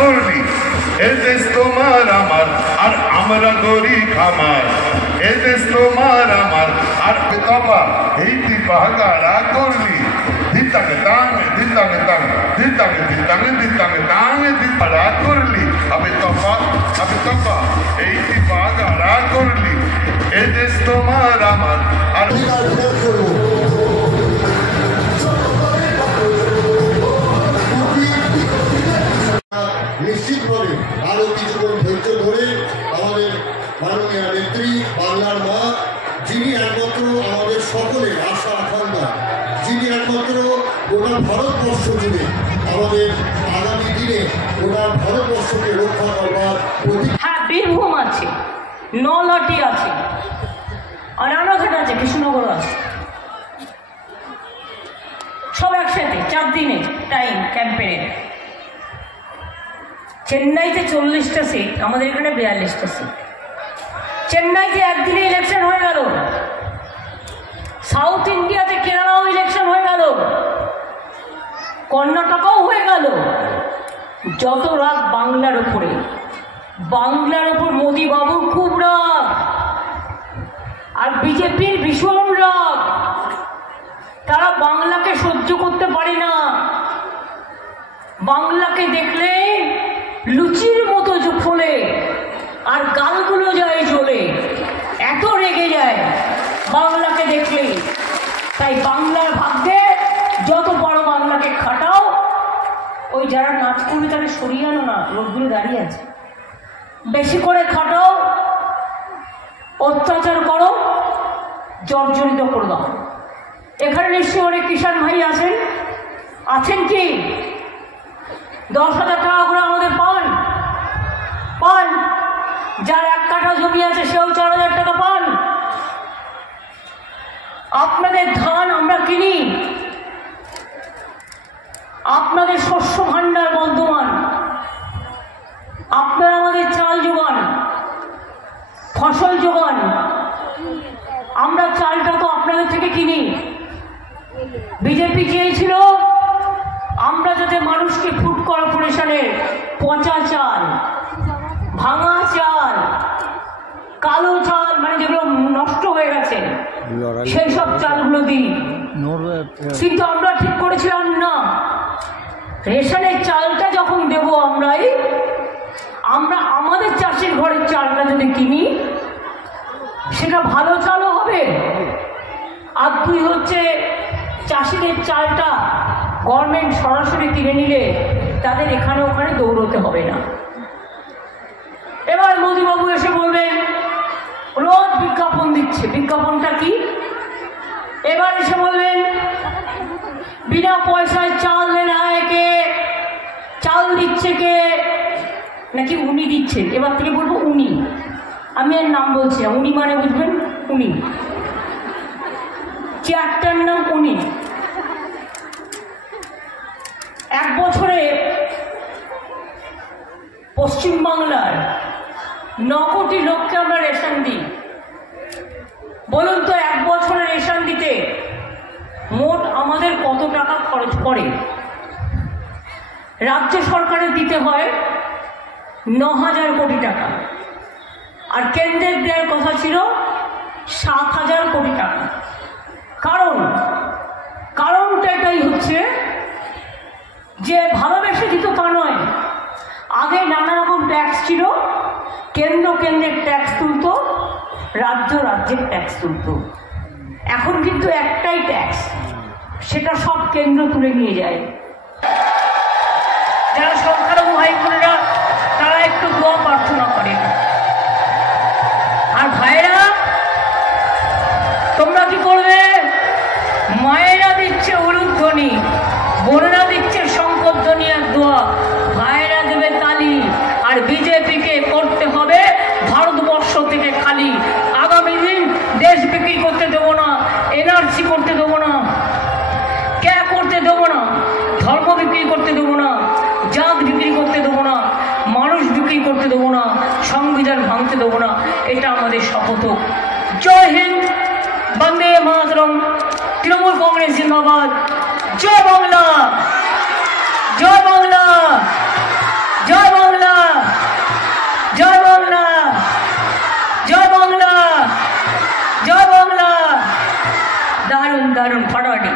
করলি এ দেশ তোমার আমার আর আমরা করি খামার এ দেশ তোমার আমার আর তবা এই দিবাগারা করলি দিতাঙ্গে তাঙ্গে দিতাঙ্গে তাঙ্গে দিতাঙ্গে দিতাঙ্গে দিতাঙ্গে তাঙ্গে দিবাগারা করলি আবে তবা এই দিবাগারা করলি এ দেশ তোমার আমার আর নিশ্চিতভাবে আরো কিছুক্ষণ ধৈর্য ধরে আমাদের মাননীয় নেত্রী বাংলার মা, যিনি একমাত্র আমাদের সকলের আশা আকাঙ্ক্ষা, যিনি একমাত্র গোটা ভারতবর্ষ জুড়ে আমাদের আগামী দিনে গোটা ভারতবর্ষকে রক্ষা করবার হ্যাঁ, বীরভূম আছে, নলহাটি আছে, আর রানাঘাট আছে, কৃষ্ণনগর আছে, সব একসাথে 4 দিনের টাইম ক্যাম্পেইন। চেন্নাইতে 40টা সিট, আমাদের এখানে 42টা সিট। চেন্নাইতে একদিনে ইলেকশন হয়ে গেল, সাউথ ইন্ডিয়াতে কেরালাও ইলেকশন হয়ে গেল, কর্ণাটকাও হয়ে গেল। যত রাগ বাংলার উপরে, বাংলার উপর মোদি বাবুর খুব রাগ, আর বিজেপির ভীষণ রাগ। তারা বাংলাকে সহ্য করতে পারে না, বাংলাকে দেখলে লুচির মতো ফোলে আর গালগুলো যায় জ্বলে, এত রেগে যায় বাংলাকে দেখলে। তাই বাংলার ভাগ্যে যত বড় বাংলাকে খাটাও, ওই যারা নাচ করবে তাকে সরিয়ে আনো না, লোকগুলো দাঁড়িয়ে আছে, বেশি করে খাটাও, অত্যাচার করো, জর্জরিত করে দাও। এখানে নিশ্চয়ই অনেক কিষাণ ভাই আছেন কি? 10,000 টাকা করে আমাদের পান। যার 1 কাঠা জমি আছে সেও 4,000 টাকা পান। আপনাদের ধান আমরা কিনি, আপনাদের শস্য ভাণ্ডার বর্ধমান, আপনারা আমাদের চাল যোগান, ফসল যোগান, আমরা চালটা তো আপনাদের থেকে কিনি। বিজেপি চেয়েছিল আমরা যাতে মানুষকে ফুড কর্পোরেশনের পচা চাল, ভাঙা চাল, কালো চাল, মানে যেগুলো নষ্ট হয়ে গেছে সেই সব চালগুলো দিই। কিন্তু আমরা ঠিক করেছিলাম না, রেশনের চালটা যখন দেব আমরা আমাদের চাষির ঘরের চালটা যদি কিনি সেটা ভালো চালও হবে, আর 2 হচ্ছে চাষিদের চালটা গভর্নমেন্ট সরাসরি কিনে নিলে তাদের এখানে ওখানে দৌড়তে হবে না। এবার মোদিবাবু এসে বলবেন রোজ বিজ্ঞাপন দিচ্ছে, বিজ্ঞাপনটা কি? এবার এসে বলবেন বিনা পয়সায় চাল দেনা কে, চাল দিচ্ছে কে, নাকি উনি দিচ্ছেন। এবার থেকে বলবো উনি, আমি আর নাম বলছি না, উনি মানে বুঝবেন উনি, চেয়ারটার নাম উনি। 1 বছরে পশ্চিমবাংলার 9 কোটি লোককে আমরা রেশন দিই। বলুন তো 1 বছরে রেশন দিতে মোট আমাদের কত টাকা খরচ পড়ে? রাজ্য সরকারের দিতে হয় 9,000 কোটি টাকা, আর কেন্দ্রের দেওয়ার কথা ছিল 7,000 কোটি টাকা। কারণটা এটাই হচ্ছে যে ভালোবেসে দিত তা নয়, আগে নানা রকম ট্যাক্স ছিল, কেন্দ্রের ট্যাক্স তুলত, রাজ্যের ট্যাক্স তুলত। এখন কিন্তু একটাই ট্যাক্স, সেটা সব কেন্দ্র তুলে নিয়ে যায়। যারা সংখ্যালঘু ভাই বোনেরা তারা একটু দোয়া প্রার্থনা করেন। আর ভাইরা তোমরা কি করবে? মায়েরা দিচ্ছে উলুধ্বনি, বোনেরা দিচ্ছে শঙ্করধ্বনি আর দোয়া, ভাইরা দেবে তালি। আর বিজেপিকে করতে হবে ভারতবর্ষ থেকে খালি। আগামী দিন দেশ বিক্রি করতে দেবো না, এনআরসি করতে দেবো না, করতে দেবো না, ধর্ম বিক্রি করতে দেবো না, জাত বিক্রি করতে দেবো না, মানুষ বিক্রি করতে দেবো না, সংবিধান ভাঙতে দেবো না। এটা আমাদের শপথ। জয় হিন্দ, বন্দে মাতরম, তৃণমূল কংগ্রেস জিন্দাবাদ। জয় বাংলা, জয় বাংলা, জয়। দারুণ ফাটাফাটি